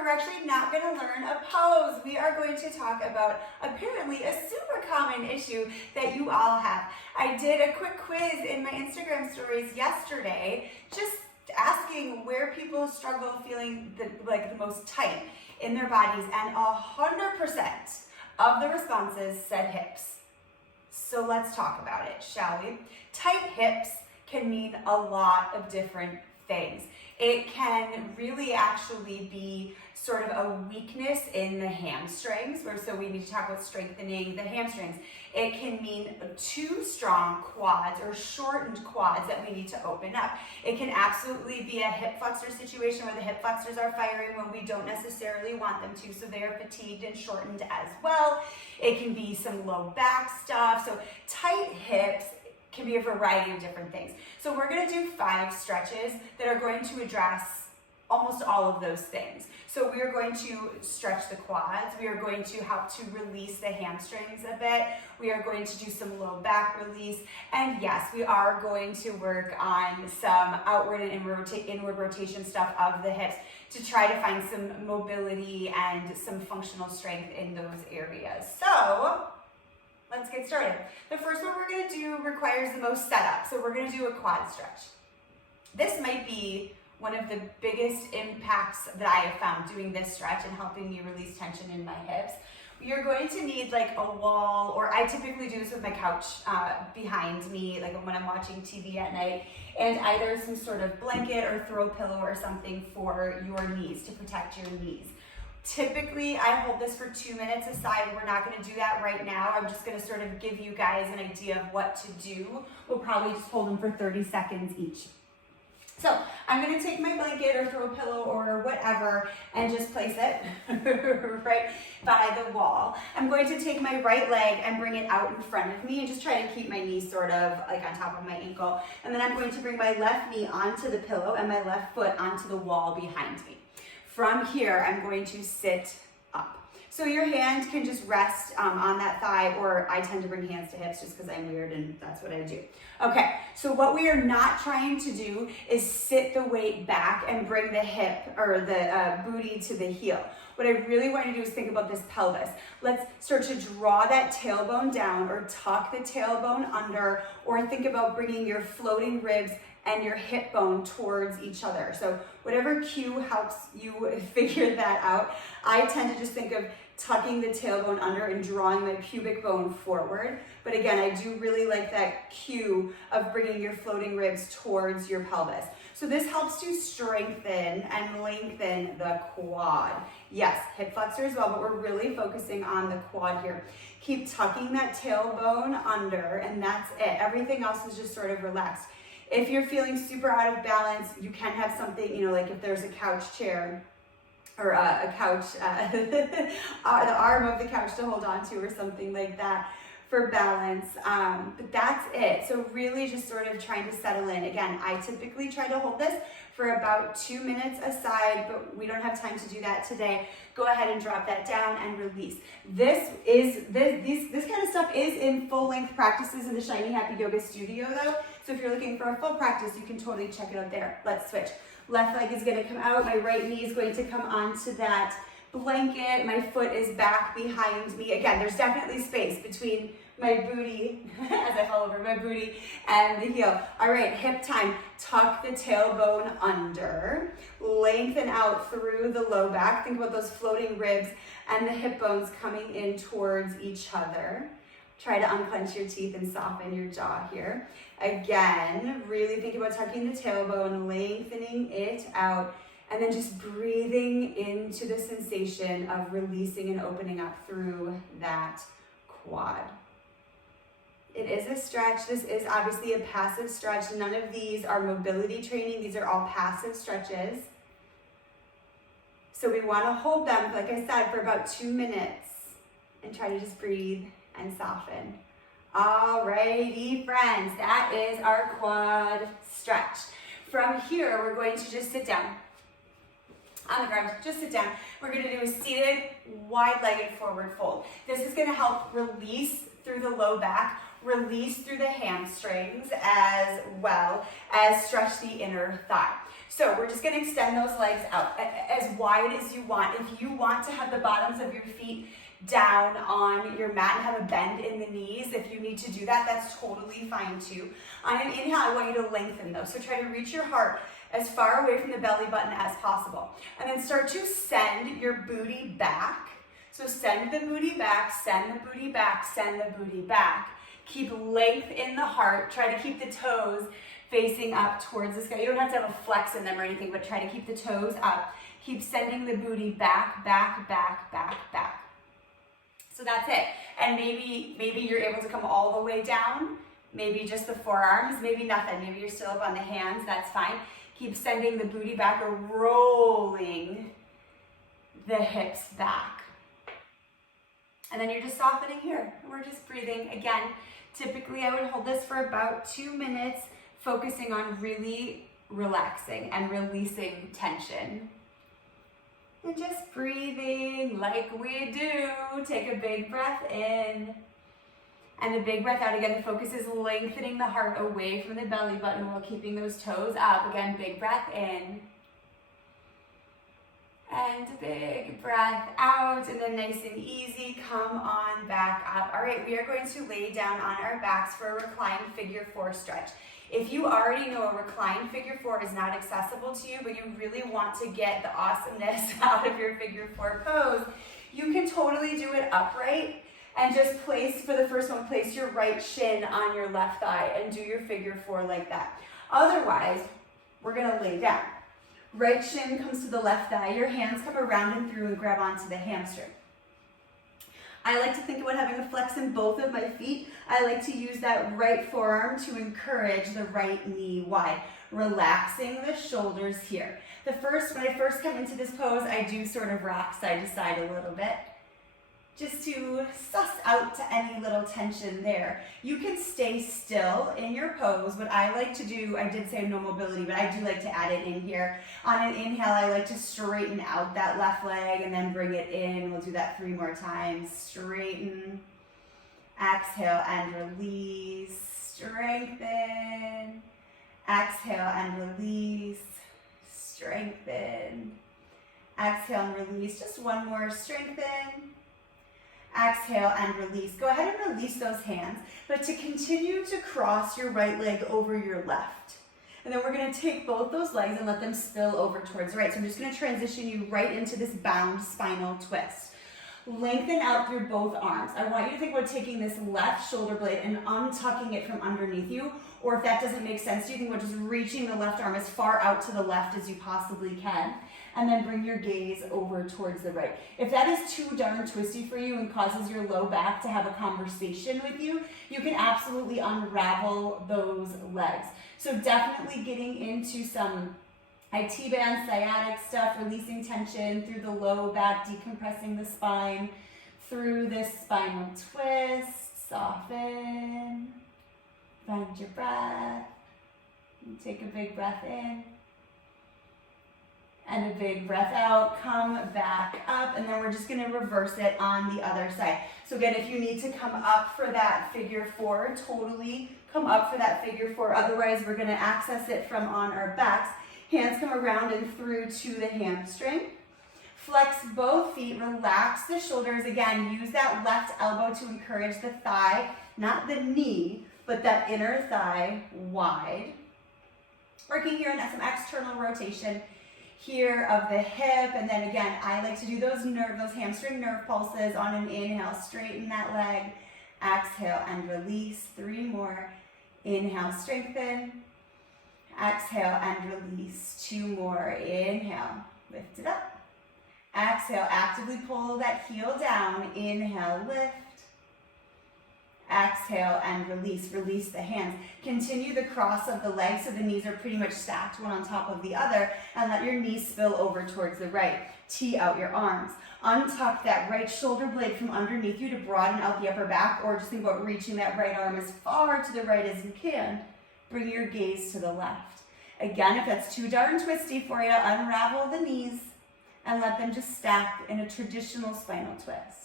we're actually not going to learn a pose. We are going to talk about apparently a super common issue that you all have. I did a quick quiz in my Instagram stories yesterday, just asking where people struggle feeling the most tight in their bodies, and 100% of the responses said hips. So let's talk about it, shall we? Tight hips can mean a lot of different things. It can really actually be sort of a weakness in the hamstrings, so we need to talk about strengthening the hamstrings. It can mean too strong quads or shortened quads that we need to open up. It can absolutely be a hip flexor situation where the hip flexors are firing when we don't necessarily want them to, so they are fatigued and shortened as well. It can be some low back stuff. So tight hips can be a variety of different things. So we're going to do 5 stretches that are going to address almost all of those things. So we are going to stretch the quads. We are going to help to release the hamstrings a bit. We are going to do some low back release. And yes, we are going to work on some outward and inward rotation stuff of the hips to try to find some mobility and some functional strength in those areas. So let's get started. The first one we're going to do requires the most setup. So we're going to do a quad stretch. This might be one of the biggest impacts that I have found doing this stretch and helping me release tension in my hips. You're going to need like a wall, or I typically do this with my couch behind me, like when I'm watching TV at night, and either some sort of blanket or throw pillow or something for your knees to protect your knees. Typically, I hold this for 2 minutes aside. We're not going to do that right now. I'm just going to sort of give you guys an idea of what to do. We'll probably just hold them for 30 seconds each. So I'm going to take my blanket or throw a pillow or whatever and just place it right by the wall. I'm going to take my right leg and bring it out in front of me and just try to keep my knee sort of like on top of my ankle. And then I'm going to bring my left knee onto the pillow and my left foot onto the wall behind me. From here, I'm going to sit up. So your hand can just rest on that thigh, or I tend to bring hands to hips just because I'm weird and that's what I do. Okay, so what we are not trying to do is sit the weight back and bring the hip or the booty to the heel. What I really want you to do is think about this pelvis. Let's start to draw that tailbone down or tuck the tailbone under, or think about bringing your floating ribs and your hip bone towards each other. So whatever cue helps you figure that out. I tend to just think of tucking the tailbone under and drawing my pubic bone forward. But again, I do really like that cue of bringing your floating ribs towards your pelvis. So this helps to strengthen and lengthen the quad. Yes, hip flexor as well, but we're really focusing on the quad here. Keep tucking that tailbone under, and that's it. Everything else is just sort of relaxed. If you're feeling super out of balance, you can have something, like if there's a couch chair or a couch, the arm of the couch to hold on to or something like that for balance. But that's it. So really just sort of trying to settle in. Again, I typically try to hold this for about 2 minutes aside, but we don't have time to do that today. Go ahead and drop that down and release. This kind of stuff is in full length practices in the Shiny Happy Yoga Studio though. So if you're looking for a full practice, you can totally check it out there. Let's switch. Left leg is going to come out. My right knee is going to come onto that blanket. My foot is back behind me. Again, there's definitely space between my booty, as I fall over, my booty and the heel. All right, hip time. Tuck the tailbone under. Lengthen out through the low back. Think about those floating ribs and the hip bones coming in towards each other. Try to unclench your teeth and soften your jaw here. Again, really think about tucking the tailbone, lengthening it out, and then just breathing into the sensation of releasing and opening up through that quad. It is a stretch. This is obviously a passive stretch. None of these are mobility training. These are all passive stretches. So we want to hold them, like I said, for about 2 minutes and try to just breathe and soften. Alrighty, friends, that is our quad stretch. From here, we're going to just sit down on the ground, just sit down. We're going to do a seated, wide-legged forward fold. This is going to help release through the low back, release through the hamstrings, as well as stretch the inner thigh. So we're just going to extend those legs out as wide as you want. If you want to have the bottoms of your feet down on your mat and have a bend in the knees, if you need to do that, that's totally fine too. On an inhale, I want you to lengthen those. So try to reach your heart as far away from the belly button as possible. And then start to send your booty back. So send the booty back, send the booty back, send the booty back. Keep length in the heart. Try to keep the toes facing up towards the sky. You don't have to have a flex in them or anything, but try to keep the toes up. Keep sending the booty back, back, back, back, back. So that's it. And maybe you're able to come all the way down. Maybe just the forearms, maybe nothing. Maybe you're still up on the hands, that's fine. Keep sending the booty back or rolling the hips back. And then you're just softening here. We're just breathing. Again, typically I would hold this for about 2 minutes, focusing on really relaxing and releasing tension. And just breathing like we do. Take a big breath in and a big breath out. Again, the focus is lengthening the heart away from the belly button while keeping those toes up. Again, big breath in and big breath out, and then nice and easy, come on back up. All right, we are going to lay down on our backs for a recline figure 4 stretch. If you already know a recline figure 4 is not accessible to you, but you really want to get the awesomeness out of your figure 4 pose, you can totally do it upright and just place, for the first one, place your right shin on your left thigh and do your figure 4 like that. Otherwise, we're gonna lay down. Right shin comes to the left thigh, your hands come around and through and grab onto the hamstring. I like to think about having a flex in both of my feet. I like to use that right forearm to encourage the right knee wide, relaxing the shoulders here. When I first come into this pose, I do sort of rock side to side a little bit, just to suss out to any little tension there. You can stay still in your pose. What I like to do, I did say no mobility, but I do like to add it in here. On an inhale, I like to straighten out that left leg and then bring it in. We'll do that 3 more times. Straighten, exhale and release, strengthen, exhale and release, strengthen, exhale and release. Just 1 more, strengthen, exhale and release. Go ahead and release those hands, but to continue to cross your right leg over your left. And then we're going to take both those legs and let them spill over towards the right. So I'm just going to transition you right into this bound spinal twist. Lengthen out through both arms. I want you to think about taking this left shoulder blade and untucking it from underneath you, or if that doesn't make sense to you, think about just reaching the left arm as far out to the left as you possibly can. And then bring your gaze over towards the right. If that is too darn twisty for you and causes your low back to have a conversation with you, you can absolutely unravel those legs. So definitely getting into some IT band, sciatic stuff, releasing tension through the low back, decompressing the spine, through this spinal twist, soften, find your breath, and take a big breath in. And a big breath out, come back up, and then we're just gonna reverse it on the other side. So again, if you need to come up for that figure 4, totally come up for that figure 4. Otherwise, we're gonna access it from on our backs. Hands come around and through to the hamstring. Flex both feet, relax the shoulders. Again, use that left elbow to encourage the thigh, not the knee, but that inner thigh wide. Working here on some external rotation here of the hip, and then again, I like to do those hamstring nerve pulses on an inhale. Straighten that leg, exhale and release. 3 more. Inhale, strengthen, exhale and release. 2 more. Inhale, lift it up. Exhale, actively pull that heel down. Inhale, lift. Exhale and release. Release the hands. Continue the cross of the legs so the knees are pretty much stacked one on top of the other, and let your knees spill over towards the right. Tee out your arms. Untuck that right shoulder blade from underneath you to broaden out the upper back, or just think about reaching that right arm as far to the right as you can. Bring your gaze to the left. Again, if that's too darn twisty for you, unravel the knees and let them just stack in a traditional spinal twist.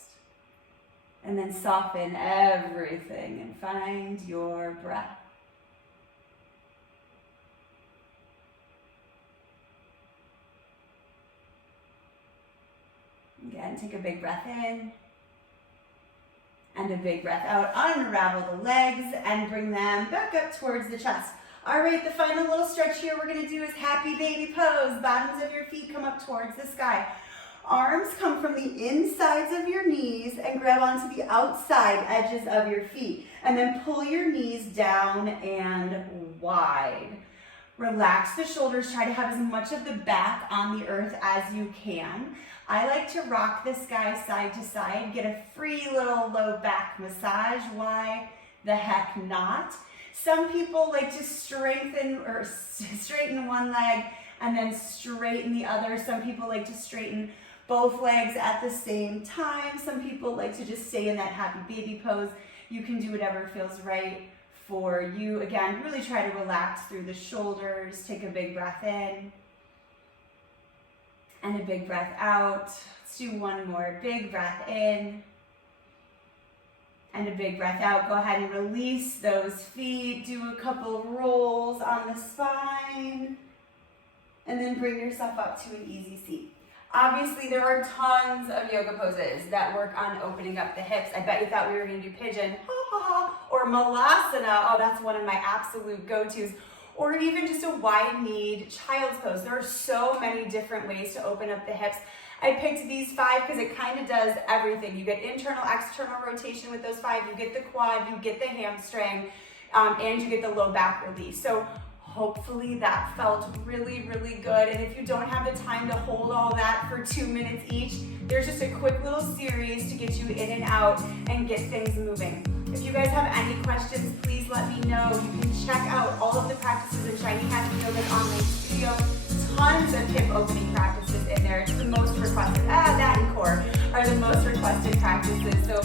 And then soften everything and find your breath. And take a big breath in. And a big breath out. Unravel the legs and bring them back up towards the chest. All right, the final little stretch here we're gonna do is happy baby pose. Bottoms of your feet come up towards the sky. Arms come from the insides of your knees and grab onto the outside edges of your feet. And then pull your knees down and wide. Relax the shoulders. Try to have as much of the back on the earth as you can. I like to rock this guy side to side, get a free little low back massage. Why the heck not? Some people like to straighten one leg and then straighten the other. Some people like to straighten both legs at the same time. Some people like to just stay in that happy baby pose. You can do whatever feels right for you. Again, really try to relax through the shoulders. Take a big breath in and a big breath out. Let's do one more. Big breath in and a big breath out. Go ahead and release those feet. Do a couple rolls on the spine and then bring yourself up to an easy seat. Obviously, there are tons of yoga poses that work on opening up the hips. I bet you thought we were going to do pigeon, or malasana. Oh, that's one of my absolute go-tos. Or even just a wide-kneed child's pose. There are so many different ways to open up the hips. I picked these 5 because it kind of does everything. You get internal, external rotation with those 5. You get the quad, you get the hamstring, and you get the low back release. So hopefully that felt really, really good. And if you don't have the time to hold all that for 2 minutes each, there's just a quick little series to get you in and out and get things moving. If you guys have any questions, please let me know. You can check out all of the practices in Shiny Happy Yoga's online studio. Tons of hip opening practices in there. It's the most requested. That and core are the most requested practices. So